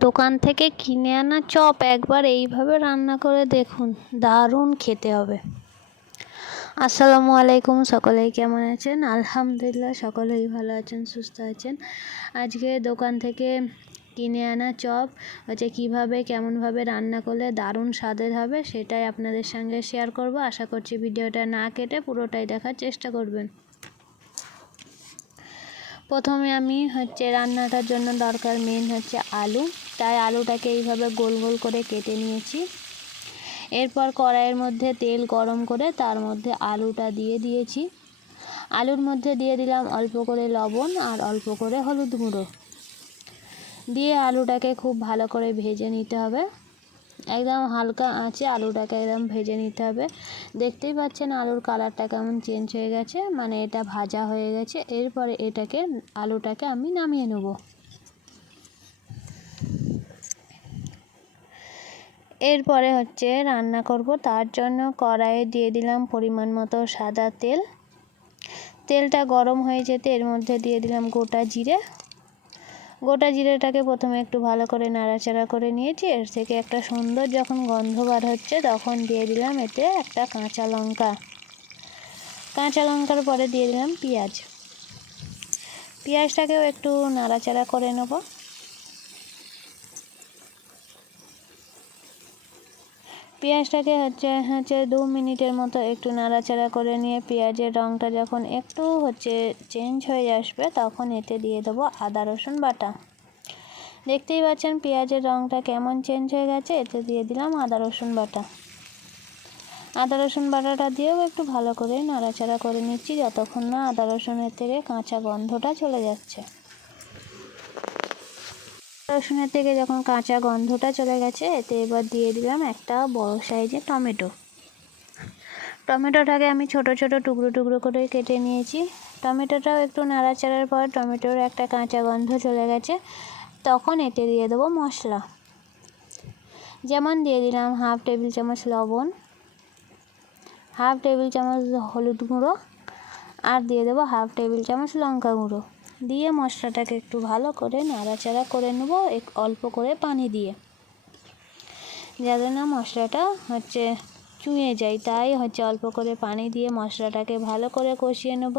দোকান থেকে কিনে আনা চপ একবার এইভাবে রান্না করে দেখুন, দারুণ খেতে হবে। আসসালামু আলাইকুম, সকলেই কেমন আছেন? আলহামদুলিল্লাহ সকলেই ভালো আছেন, সুস্থ আছেন। আজকে দোকান থেকে কিনে আনা চপ কীভাবে কেমনভাবে রান্না করলে দারুণ স্বাদের হবে সেটাই আপনাদের সঙ্গে শেয়ার করব। আশা করছি ভিডিওটা না কেটে পুরোটাই দেখার চেষ্টা করবেন। প্রথমে আমি রান্নাটার জন্য দরকার মেন আলু, তাই আলুটাকে এইভাবে গোল গোল করে কেটে নিয়েছি। এরপর কড়াইয়ের মধ্যে তেল গরম করে তার মধ্যে আলুটা দিয়ে দিয়েছি। আলুর মধ্যে দিয়ে দিলাম অল্প করে লবণ আর অল্প করে হলুদ গুঁড়ো দিয়ে আলুটাকে খুব ভালো করে ভেজে নিতে হবে। একদম হালকা আঁচে আলুটাকে একদম ভেজে নিতে হবে। দেখতেই পাচ্ছেন আলুর কালারটা কেমন চেঞ্জ হয়ে গেছে, মানে এটা ভাজা হয়ে গেছে। এরপরে আলুটাকে আমি নামিয়ে নেব। এরপরে রান্না করব, তার জন্য কড়াইয়ে দিয়ে দিলাম পরিমাণ মতো সাদা তেল। তেলটা গরম হয়ে যেতে এর মধ্যে দিয়ে দিলাম গোটা জিরেটাকে প্রথমে একটু ভালো করে নাড়াচাড়া করে নিয়েছি। এর থেকে একটা সুন্দর যখন গন্ধ বার হচ্ছে তখন দিয়ে দিলাম এতে একটা কাঁচা লঙ্কার পরে দিয়ে দিলাম পেঁয়াজটাকেও একটু নাড়াচাড়া করে নেব। পেঁয়াজটাকে 2 মিনিটের মতো একটু নাড়াচাড়া করে নিয়ে পেঁয়াজের রঙটা যখন একটু চেঞ্জ হয়ে আসবে তখন এতে দিয়ে দেবো আদা রসুন বাটা। দেখতেই পাচ্ছেন পেঁয়াজের রঙটা কেমন চেঞ্জ হয়ে গেছে। এতে দিয়ে দিলাম আদা রসুন বাটাটা দিয়েও একটু ভালো করে নাড়াচাড়া করে নিচ্ছি যতক্ষণ না আদা রসুনের থেকে কাঁচা গন্ধটা চলে যাচ্ছে। রসুনের থেকে যখন কাঁচা গন্ধটা চলে গেছে এতে এবার দিয়ে দিলাম একটা বড় সাইজের টমেটোটাকে আমি ছোট ছোট টুকরো করে কেটে নিয়েছি। টমেটোটাও একটু নাড়াচাড়ার পর টমেটোর একটা কাঁচা গন্ধ চলে গেছে, তখন এতে দিয়ে দেবো মশলা। যেমন দিয়ে দিলাম 1/2 টেবিল চামচ লবণ, 1/2 টেবিল চামচ হলুদ গুঁড়ো আর দিয়ে দেবো 1/2 টেবিল চামচ লঙ্কা গুঁড়ো দিয়ে মশলাটাকে একটু ভালো করে নাড়াচাড়া করে নেব অল্প করে পানি দিয়ে, যাতে না মশলাটা চুঁয়ে যায়। তাই অল্প করে পানি দিয়ে মশলাটাকে ভালো করে কষিয়ে নেব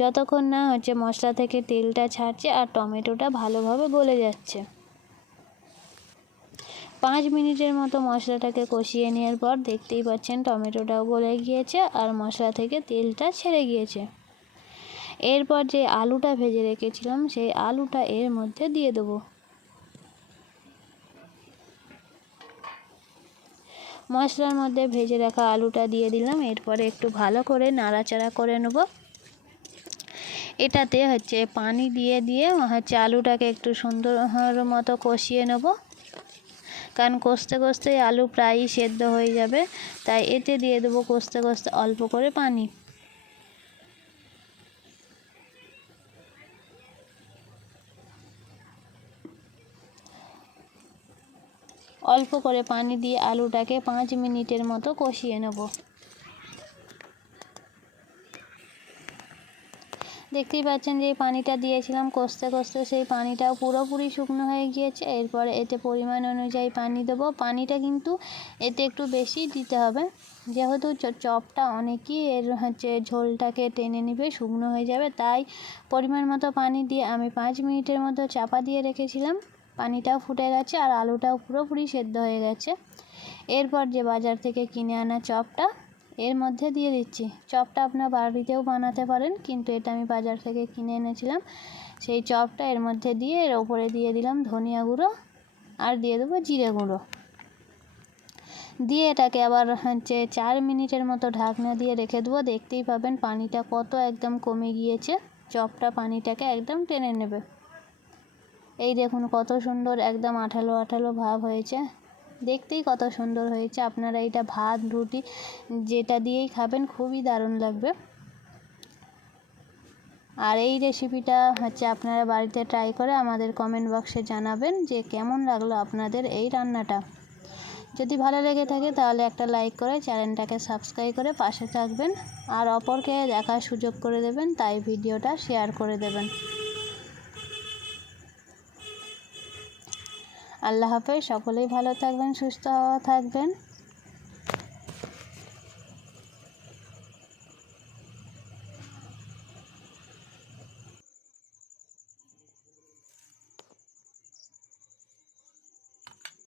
যতক্ষণ না মশলা থেকে তেলটা ছাড়ছে আর টমেটোটা ভালোভাবে গলে যাচ্ছে। 5 মিনিটের মতো মশলাটাকে কষিয়ে নেওয়ার পর দেখতেই পাচ্ছেন টমেটোটাও গলে গিয়েছে আর মশলা থেকে তেলটা ছেড়ে গিয়েছে। এরপর যে আলুটা ভেজে রেখেছিলাম সেই আলুটা এর মধ্যে দিয়ে দেবো। মশলার মধ্যে ভেজে রাখা আলুটা দিয়ে দিলাম। এরপরে একটু ভালো করে নাড়াচাড়া করে নেব। এটাতে পানি দিয়ে আলুটাকে একটু সুন্দর মতো কষিয়ে নেব, কারণ কষতে কষতে আলু প্রায়ই সেদ্ধ হয়ে যাবে। তাই এতে দিয়ে দেবো কষতে কষতে অল্প করে পানি। অল্প করে পানি দিয়ে আলুটাকে 5 মিনিটের মতো কষিয়ে নেব। দেখতেই পাচ্ছেন যে পানিটা দিয়েছিলাম কষতে কষতে সেই পানিটাও পুরোপুরি শুকনো হয়ে গিয়েছে। এরপরে এতে পরিমাণ অনুযায়ী পানি দেবো। পানিটা কিন্তু এতে একটু বেশি দিতে হবে, যেহেতু চপটা অনেকই এর ঝোলটাকে টেনে নেবে, শুকনো হয়ে যাবে। তাই পরিমাণ মতো পানি দিয়ে আমি 5 মিনিটের মতো চাপা দিয়ে রেখেছিলাম। পানিটাও ফুটে গেছে আর আলুটাও পুরোপুরি সেদ্ধ হয়ে গেছে। এরপর যে বাজার থেকে কিনে আনা চপটা এর মধ্যে দিয়ে দিচ্ছি। চপটা আপনার বাড়িতেও বানাতে পারেন, কিন্তু এটা আমি বাজার থেকে কিনে এনেছিলাম। সেই চপটা এর মধ্যে দিয়ে এর ওপরে দিয়ে দিলাম ধনিয়া গুঁড়ো আর দিয়ে দেবো জিরে গুঁড়ো দিয়ে এটাকে আবার 4 মিনিটের মতো ঢাকনা দিয়ে রেখে দেবো। দেখতেই পাবেন পানিটা কত একদম কমে গিয়েছে, চপটা পানিটাকে একদম টেনে নেবে। এই দেখুন কত সুন্দর একদম আঠালো আঠালো ভাব হয়েছে, দেখতেই কত সুন্দর হয়েছে। আপনারা এটা ভাত রুটি যেটা দিয়েই খাবেন খুবই দারুণ লাগবে। আর এই রেসিপিটা আপনারা বাড়িতে ট্রাই করে আমাদের কমেন্ট বক্সে জানাবেন যে কেমন লাগলো আপনাদের এই রান্নাটা। যদি ভালো লেগে থাকে তাহলে একটা লাইক করে চ্যানেলটাকে সাবস্ক্রাইব করে পাশে থাকবেন আর অপরকে দেখার সুযোগ করে দেবেন, তাই ভিডিওটা শেয়ার করে দেবেন। আল্লাহ হাফেজ। সকলেই ভালো থাকবেন, সুস্থ থাকবেন।